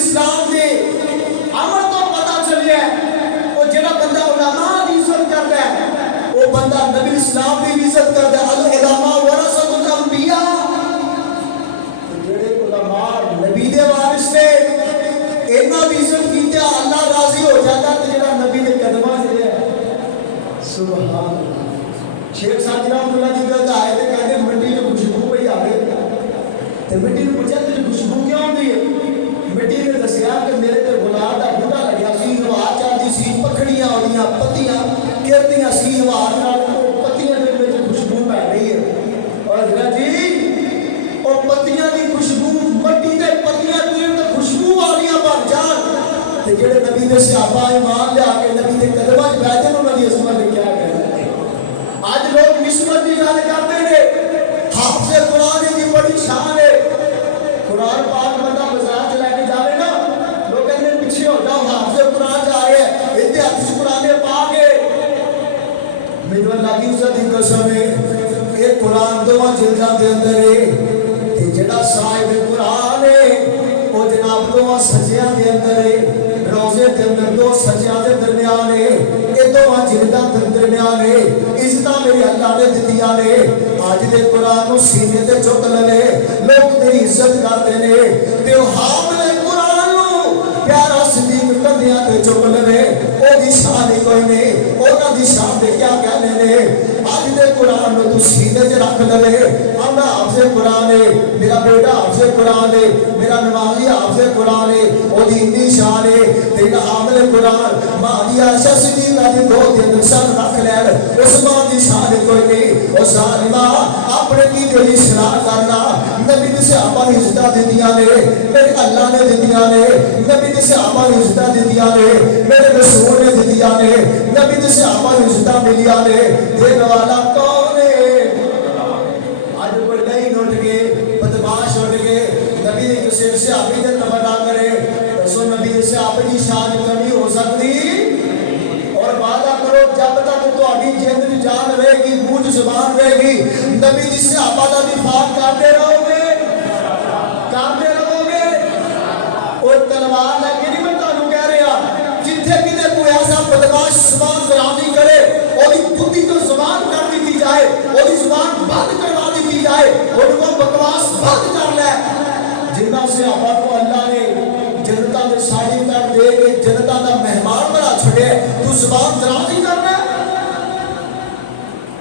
اسلام کے عمل تو پتا چلیا وہ جڑا بندہ علماء کی عزت کرتا ہے وہ بندہ نبی اسلام کی عزت کرتا ہے العلماء ورثۃ الانبیاء جڑے علماء نبی دے وارث نے انہاں دی عزت کیتے اللہ راضی ہو جاتا تے جڑا نبی دے قدماں وچ ہے سبحان اللہ شیخ صاحب رحمۃ اللہ جی دا آئے تے کہندے مٹی دی خوشبو پئی آوے تے مٹی نوں پوچھیا تے خوشبو کیوں ہوندی ہے مٹی نے دسیا کہ میرے تے گلاب دا بوٹا لگیا سی ہوا چلدی سی پکھڑیاں اودیاں پتیاں گردیاں سی ہوا نال پتیاں دے وچ خوشبو پہ رہی ہے اور حضرت جی او پتیاں دی خوشبو مٹی دے پتیاں دی خوشبو والیاں بن جان تے جڑے نبی دے صحابہ ایمان لے کے نبی دے قدماں وچ بیٹھے انہاں دی عظمت کیا کہنا ہے آج لوگ نسبت کی گل کرتے ہیں حافظ قرآن کی بڑی شان ہے قرآن پاک بندہ بازار چ لے کے جاوے نا لوگ کہتے ہیں پیچھے ہو جاؤ حافظ قرآن جا رہے ہیں اتنے ہاتھ قرآن پاک ہے میرے اللہ کی عزت کی قسم ہے یہ قرآن دونوں جلداں دے اندر ہے تے جڑا صاحب قرآن ہے وہ جناب دونوں سجیاں دے اندر ہے روزے دے اندر دو سجیاں دے درمیان ہے یہ دونوں جلداں دے درمیان ہے عزتاں میری اللہ نے دتیاں نے آج دے قرآن نو سینے تے چک لے لوگ تیری عزت کرتے نے تے او حامل قرآن نو پیارا صدیق کندیاں تے چک لے او دی شان کوئی نہیں انہاں دی شان دے کیا کہنے نے آج دے قرآن نو تو سینے تے رکھ لے اما حافظ قرآن ہے میرا بیٹا حافظ قرآن ہے میرا نمازی حافظ قرآن ہے او دی اتنی شان ہے تیرا حامل قرآن ماں دی عائشہ صدیقہ دی دو دن سر رکھ لے اس ماں دی شان کوئی نہیں او ظالما اپنے کی دلی صلاح کرنا نبی دے صحابہ نے عزت دتیاں نے میرے اللہ نے دتیاں نے نبی دے صحابہ نے عزت دتیاں نے میرے رسول نے دتیاں نے نبی دے صحابہ نے عزت ملیاں نے دین والا کون ہے آج کوئی نہیں اٹھ کے بدماش اٹھ کے نبی دے کسی صحابی دے تبرہ کرے رسول نبی دے صحابہ کی شان کمی ہو سکتی اور وعدہ کرو جب تک تو ابھی جند جان رہے گی منہ زبان رہے گی نبی جس سے آبا دا دفاع کرتے رہو گے اور تلوار لگے نہیں میں تانوں کہہ رہا جتھے کتے کوئی ایسا بدماش زبان درازی کرے اور بدھی تو زبان کر دی جائے اور زبان بند کروا دی جائے اور وہ بکواس بند کر لے جنہ سے آبا کو اللہ نے جنتا دے ساڑی کر دے کے جنتا دا مہمان بنا چھڑے تو زبان درازی کرنا ہے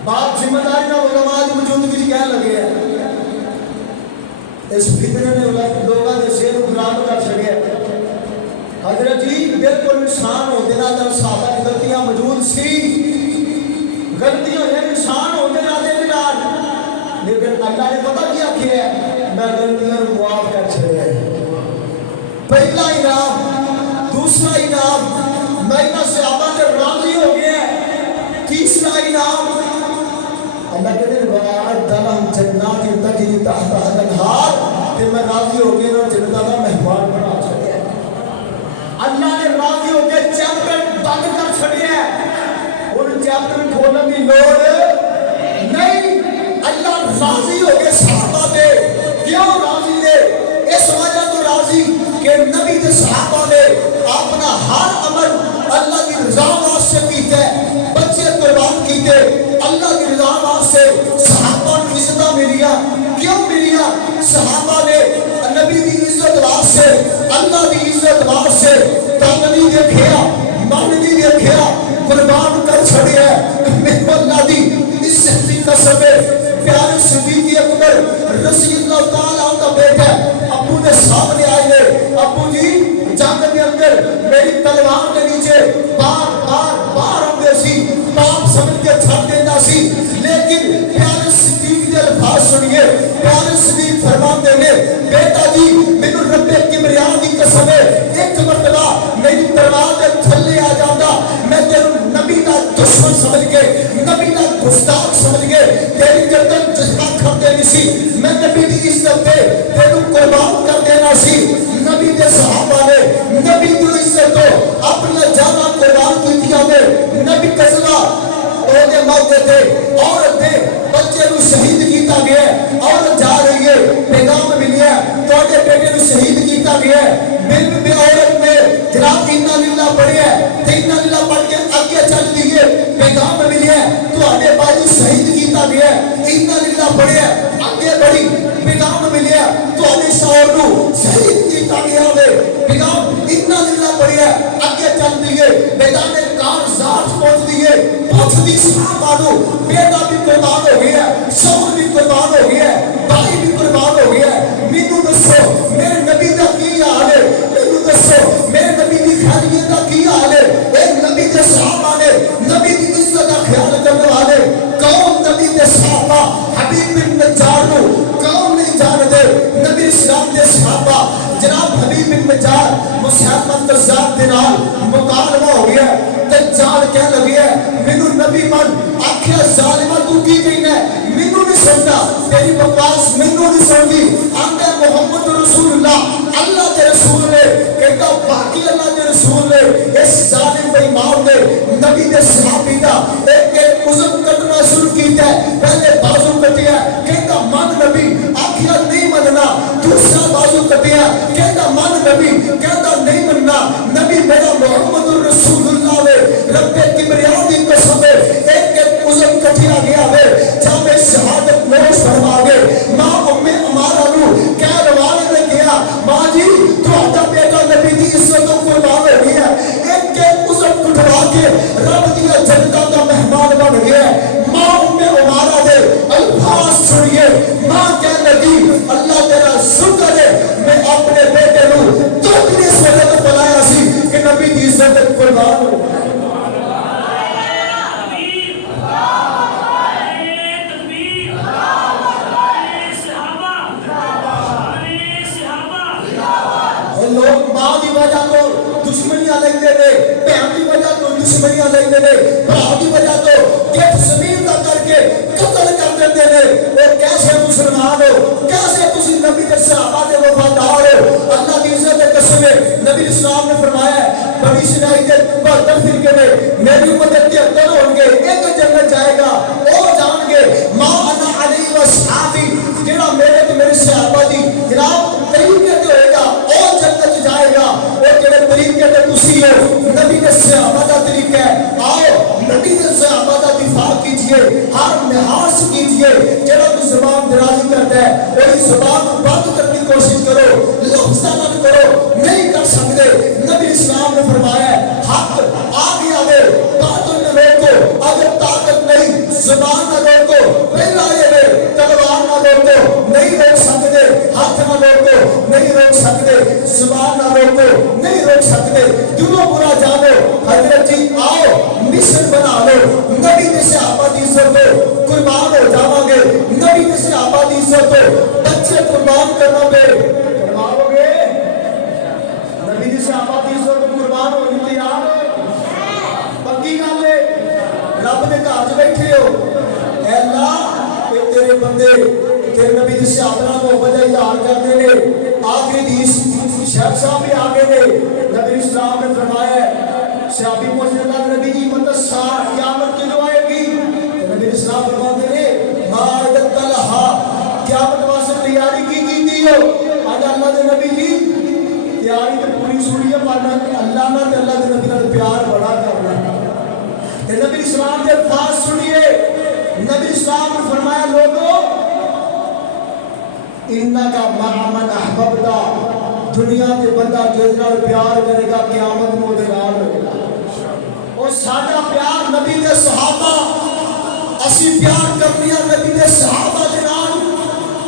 باپ ذمہ داری نہ علماء کی موجودگی کہنے لگے ہیں اس فتنے نے لوگوں کے ذہن کو خراب کر چھڑے حضرت جی بالکل انسان ہوتے نہ تو صحابہ کی غلطیاں موجود سی غلطیاں ہیں انسان ہوتے نہ دے بلال لیکن اللہ نے پتہ کیا کیا ہے میں غلطیاں معاف کر چھڑے پہلا انعام دوسرا انعام میں صحابہ سے راضی ہو گیا تیسرا انعام اللہ کہتے ہیں وَعَدَّ لَهُمْ جَنَّاتٍ تَجْرِي تَحْتَهَا الْأَنْهَارُ کہ میں راضی ہو گیا اور جنتا کا مہمان بنا چھڑیا اللہ نے راضی ہو کے چیپٹر بند کر چھڑیا اور چیپٹر کھولنے کی لوڑ نہیں اللہ راضی ہو کے صحابہ دے کیوں راضی دے اس وجہ تو راضی کہ نبی دے صحابہ نے اپنا ہر عمل اللہ کی رضا واسطے کیتے بچے قربان کیتے اللہ کی رضا واسطے صحابہ کو عزت ملیا کیوں ملیا صحابہ نے نبی کی عزت واسطے اللہ کی عزت واسطے تنگ نہیں دیکھیا من نہیں دیکھیا قربان کر چھڑیا میرے اللہ دی عزت کی قسم ہے پیارے صدیق اکبر رضی اللہ تعالیٰ عنہ بیٹا ابو نے سامنے آئے لے ابو جی جنگ کے اندر میری تلوار کے نیچے بار آتے سی باپ سمجھ کے چھڑ دینا سی لیکن پیارے صدیق کے الفاظ سنیے پیارے صدیق فرماتے ہیں بیٹا جی میرے رب کبریاء دی قسم ہے ایک مرتبہ میری تلوار کے تھلے آ جاتا میں تیرے نبی کا دشمن سمجھ کے نبی کا گستاخ سمجھ کے تیری گردن جذبہ کھڑ دینی سی میں نبی کی عزت دے تیرے قربان کر دینا سی نبی دے صحابہ نے نبی کی عزت کو اپنا جانا قربان کی دیا دے نبی قصبہ اوہ موقع دے عورت دے بچے کو شہید کیتا گیا عورت جا رہی ہے پیغام ملیا تو بیٹے کو شہید کیتا گیا گیا اِنَّ لِلَّهِ پڑھیا اگے بڑی پیغام ملیا تو علی شاور نو شہید کیتا گیا ہوئے پیغام اِنَّ لِلَّهِ پڑھیا اگے چل دیئے میدان کارزات پہنچ دیئے پہنچ دی صحابہ نو بیٹا بھی قربان ہو گیا شوہر بھی قربان ہو گیا بھائی بھی قربان ہو گیا مینوں دسو میرے نبی دا کی حال ہے مینوں دسو میرے نبی دی خیریت دا کی حال ہے اے نبی دے صحابہ نے نبی دی عزت دا خیال کرنے والے کون نبی دے صحابہ حبیب بن نجار نو کون نہیں جاندے نبی اسلام دے صحابہ جناب حبیب بن نجار مسلمان تزاد دے نال مکالمہ ہو گیا دجال کہہ لگیا مینوں نبی من آکھیا ظالمہ تو کی کہنا ہے مینوں نہیں سننا تیری بکواس مینوں نہیں سننی آندا محمد رسول اللہ اللہ کے رسول نے کہتا باقی اللہ کے رسول نے اس ظالم بے ایمان نے نبی دے صحابی دا ایک عزم کرنا شروع کیتا ہے پہلے بازو کٹیا کہتا من نبی آکھیا نہیں مننا دوسرا بازو کٹیا کہتا من نبی کہتا نہیں مننا نبی میرا محمد رسول اللہ نے رب کبریا دی قسم ایک عزم کٹیا گیا ہے جب شہادت نوش فرما گئے ماں امارا نو کہہ روالے نے کیا ماں جی تو آتا بیٹا نبی دی عزتوں قربان ہو گیا ایک عزم کٹوا کے رب دیا جنتا کا مہمان بن گیا ماں امارا دے الفاظ سنیے ماں کہہ لگی اللہ تیرا شکر ہے میں اپنے بیٹے نو دکھنے سے لگ بلایا سی کہ نبی دی عزت قربان ہو لوگ ماں دی وجہ تو دشمنیاں لگ دے دے بہن دی وجہ تو دشمنیاں لگ دے دے بھرا دی وجہ تو گیٹ زمین دا کر کے قتل کر دیتے دے اور کیسے مسلمان ہو کیسے تسی نبی کے صحابہ دے وفادار ہو اللہ دی عزت دے قسم ہے نبی اسلام نے فرمایا ہے بڑی سنائی دے 72 فرقے میں میری امت 73 ہوں گے ایک جنت جائے گا وہ جان گے ما انا علی و صحابی جڑا میرے تے میرے صحابہ دی جناب طریقے تے ہوئے گا وہ جنت جائے گا اور جڑے طریقے تے تسی ہو نبی کے صحابہ دا طریقہ ہے آؤ نبی کے صحابہ دا دفاع کیجئے ہر لحاظ کیجئے جڑا تو زبان درازی کرتا ہے وہی زبان بند کرنے کی کوشش کرو لفظ نہ کرو نہیں کر سکتے نبی اسلام نے فرمایا ہے حق آ گیا ہے باطل نہ روکو اگر طاقت نہیں زبان نہ روکو پہلا یہ ہے تلوار نہ روکو نہیں روک سکتے ہاتھ نہ روکو نہیں روک سکتے زبان نہ روکو نہیں روک سکتے دلوں برا جانو حضرت جی آؤ مشن بنا لو نبی کے صحابہ دی عزت ہو قربان ہو جاواں گے نبی کے صحابہ دی عزت ہو بچے قربان کرنا پہ کرواؤ گے نبی کے صحابہ دی عزت قربان ہونے تیار پکی گل ہے رب دے گھر وچ بیٹھے ہو اے اللہ اے تیرے بندے تیرے نبی کے صحابہ کو وجہ اظہار کرتے ہیں آخری حدیث شیخ صاحب بھی آگے نے نبی اسلام نے فرمایا ہے صحابی پوچھنے لگا نبی جی مت ساعت قیامت کیوں آئے گی نبی اسلام فرماتے ہیں ماعدت لہا قیامت واسطے تیاری کی تھی ہو آج اللہ دے نبی جی تیاری تو پوری سنی ہے پر اللہ نہ اللہ دے نبی نال پیار بڑا کرنا تے نبی اسلام دے الفاظ سنیے نبی اسلام نے فرمایا لوگوں انکا مع من احببتا دنیا کے بندہ جس نال پیار کرے گا قیامت میں دے نال ہوے گا اور ساڈا پیار نبی دے صحابہ اسی پیار کرنی ہے نبی دے صحابہ دے نال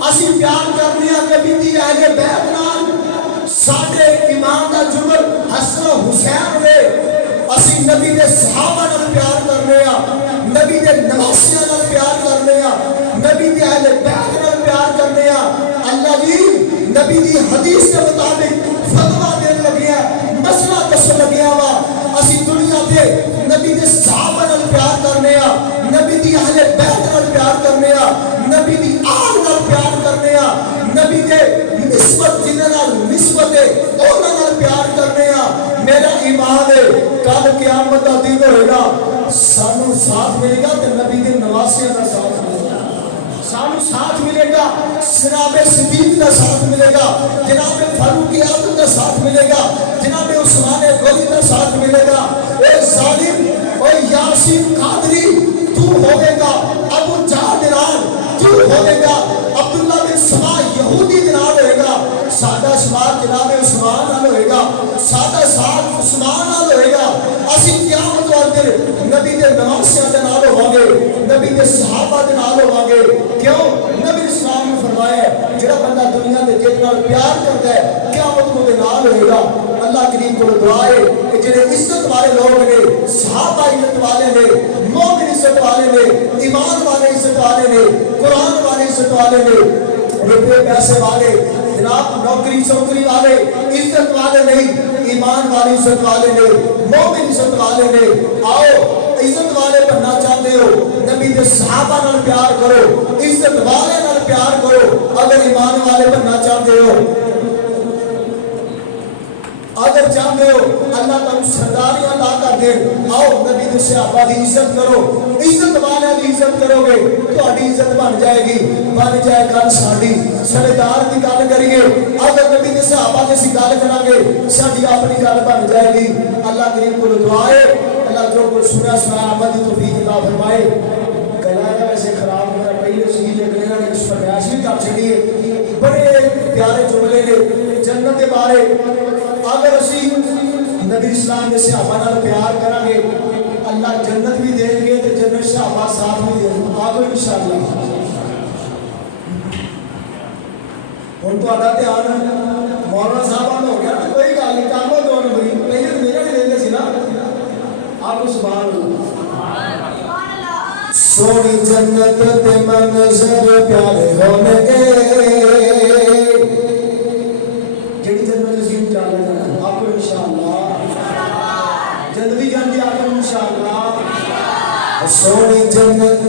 اسی پیار کرنی ہے نبی دی اہل بیت نال ساڈے امام دا جمل حسن و حسین نے اسی نبی دے صحابہ نال پیار کرنے ہاں نبی دے نواسیاں نال پیار کرنے ہاں نبی دے اہل بیت نال پیار کرنے ہاں اللہ جی نبی دی حدیث کے مطابق فتویٰ دین لگیا مسئلہ دسن لگیا وا اسی دنیا تے نبی دے صحابہ نال پیار کرنے ہاں نبی دی اہل بیت نال پیار کرنے ہاں نبی دی آل نال پیار کرنے ہاں نبی دے نسبت جنہاں نال نسبت ہے انہاں نال پیار کرنے ہاں میرا ایمان ہے کل قیامت دا دن ہوئے گا سانو ساتھ ملے گا تے نبی دے نواسیاں دا ساتھ ملے گا سانو ساتھ ملے گا جناب صدیق کا ساتھ ملے گا جناب فاروق اعظم کا ساتھ ملے گا جناب عثمان غنی کا ساتھ ملے گا اے ظالم اے یاسین قادری تو ہوے گا ابو جہل نور ہوگا عبداللہ بن سبا یہودی دے نال ہوئے گا ساڈا سوال جناب عثمان نال ہوئے گا ساڈا ساتھ عثمان نال ہوئے گا اسی قیامت والے دن نبی دے نواسیاں دے نال ہوواں گے نبی دے صحابہ دے نال ہوواں گے کیوں نبی اسلام نے فرمایا ہے جڑا بندہ دنیا دے جس نال پیار کردا ہے قیامت نوں دے نال ہوئے گا اللہ کریم کو دعا ہے کہ جڑے عزت والے لوگ نے صحابہ عزت والے نے مومن عزت والے نے ایمان والے عزت والے نے قرآن والے عزت والے نے روپے پیسے والے جناب نوکری چوکری والے عزت والے نہیں ایمان والے عزت والے نے مومن عزت والے نے آؤ عزت والے بننا چاہتے ہو نبی کے صحابہ نال پیار کرو عزت والے نال پیار کرو اگر ایمان والے بننا چاہتے ہو اگر چاہتے ہو اللہ تعالی سرداریاں عطا کر دے آؤ نبی کے صحابہ کی عزت کرو عزت والے کی عزت کرو گے تہاڈی عزت بن جائے گی بن جائے گل ساڈی سردار کی گل کریے اگر نبی کے صحابہ کی اسی گل کریں گے ساڈی اپنی گل بن جائے گی اللہ کریم کو دعا ہے اللہ جو کچھ سنا عمل کی توفیق عطا فرمائے گلا ویسے خراب ہو رہا پہلے سی لیکن انہوں نے فرمائش بھی کر چڑی ہے بڑے پیارے جملے نے جنت کے بارے اگر اسی نبی اسلام کے صحابہ نال پیار کریں گے اللہ جنت بھی دیں گے تو جنت صحابہ ساتھ بھی دیں گے آگے انشاءاللہ ہن تہاڈا دھیان مولانا صاحب ہو گیا تو کوئی گل نہیں کر لو دو نمبری پہلے تو میرا بھی دیندے سی نا آپ سبحان اللہ سونی جنت تے منظر پیارے ہونے گے سونی جنت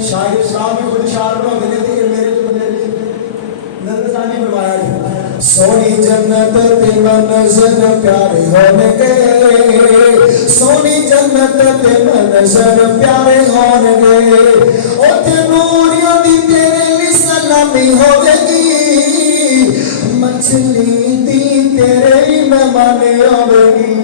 شاہد صاحب بھی خود اشارہ ہو گئے تھے کہ میرے تو نظر ثانی فرمایا ہے سونی جنت تے منظر پیارے ہونے گے سونی جنت تے منظر پیارے ہونے گے اوتے نوریاں دی تیرے لی سلامی ہوے گی مچھلی دی تیرے ہی مہمان ہوے گی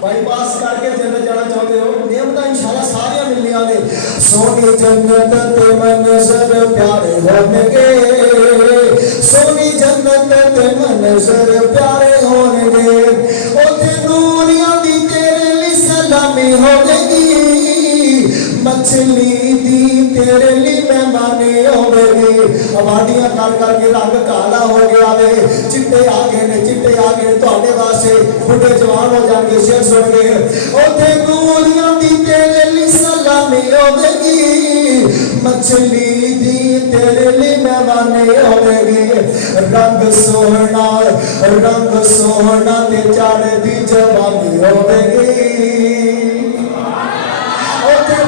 بائی پاس کر کے جنت جانا چاہتے ہو نعمتاں انشاءاللہ سارے ملنیاں نے سونی جنت تے منظر پیارے ہونے گے سونی جنت تے منظر پیارے ہونے گے اوتھے نوریاں دی تیرے لی سلامی ہوے گی مچھلی دی تیرے لی مہمانی ہوے گی آبادیاں کر کے رنگ کالا ہو گیا وے چٹے آ گئے تہاڈے واسطے بڈھے جوان ہو جان گے شیر سن کے اوتھے نوریاں دی تیرے لی سلامی ہوے گی مچھلی دی تیرے لی مہمانی ہوے گی رنگ سوہنا تے چڑھ دی جوانی ہوے گی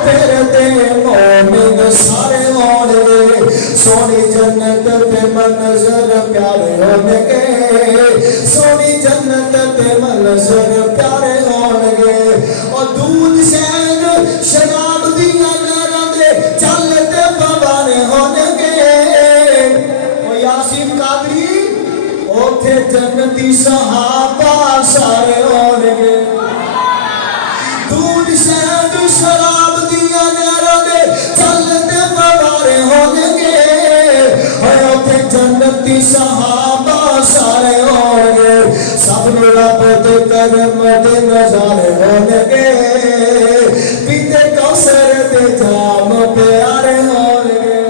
تیرے دے مومن سارے ہون گے سونی جنت تے منظر پیارے ہونے گے سونی جنت تے منظر پیارے ہون گے اور دودھ شہد شراب دیاں نہراں دے چل تے فوانے ہون گے او یاسین قادری اوتھے جنتی صحابہ سارے ہون گے دودھ شہد شراب جنتی صحابہ سارے ہوں گے سب رب دے کرم دے نظارے ہوں گے پیتے کوثر دے جام پیارے ہوں گے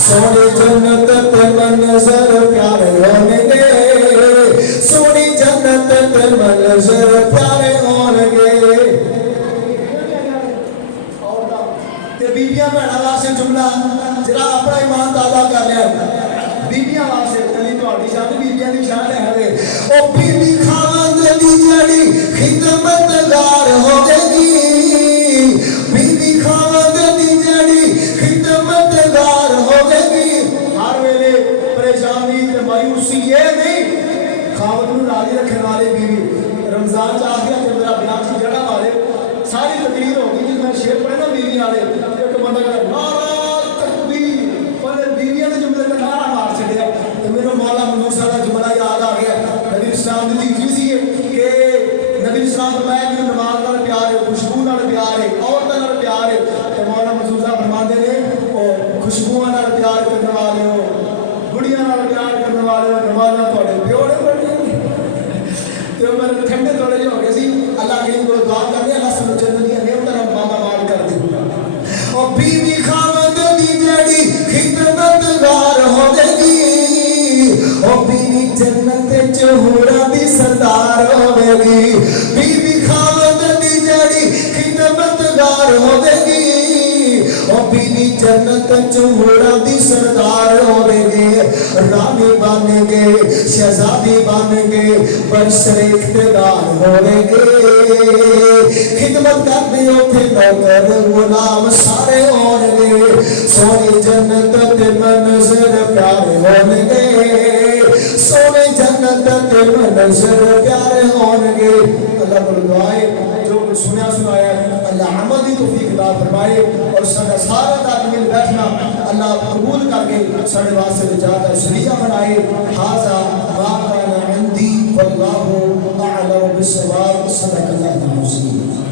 سونی جنت تے منظر پیارے ہوں گے سونی جنت تے منظر پیارے ہوں گے بیبیاں بہناں واسطے جملہ جڑا اپنا ایمان تازہ کر لیا بیبیاں واسطے کلی تہاڈی شان بیبیاں دی شان ہے او بیبی خاوند دی جڑی خدمتگار ہوے گی بیبی خاوند دی جڑی خدمتگار ہوے گی ہر ویلے پریشانی تے مایوسی یہ نہیں خاوند نوں راضی رکھنے والی بیوی رمضان چ آخیا کہ میرا بیان سی جڑا والے ساری تقریر ہو گئی جس میں شیر پڑھے نا بیوی والے ایک بندہ کہا نعرہ تکبیر پر بیویاں دے جملے میں نعرہ مار چھڈیا تے میرے مولا منظور صاحب دا جملہ یاد آ گیا نبی اسلام دی تیسری سی کہ نبی اسلام فرمایا کہ نماز نال پیار ہے خوشبو نال پیار خوشبو نال پیار کرنے والے ہو بڑیاں نال پیار کرنے والے ہو نمازاں تھوڑے پیو نے پڑھنی تو میں ٹھنڈے تھوڑے جو ہو گئے سی اللہ کریم کو دعا کر دے اللہ سب جنت دی نعمتاں نال مالا مال کر دے او بیوی خاوند دی جڑی خدمتگار ہوے گی او بیوی جنت وچ حوراں دی سردار ہوے گی بیوی خاوند دی جڑی خدمتگار ہوے گی او بیوی جنت وچ حوراں دی سردار ہوے گی رانی بن گے شہزادی بن گے برسر اقتدار ہوے گے خدمت کرتے اوتھے نوکر غلام سارے ہون گے سونی جنت تے منظر پیارے ہون گے سونے جنت تے منظر پیارے ہون گے اللہ کو دعائے جو کچھ سنیا سنایا اللہ عمل دی توفیق عطا فرمائے اور سارا سارا تعلیم بیٹھنا اللہ قبول کر کے سارے واسطے جاتا شریعہ بنائے ھذا ما کان عندي والله اعلم بالصواب صدق اللہ العظیم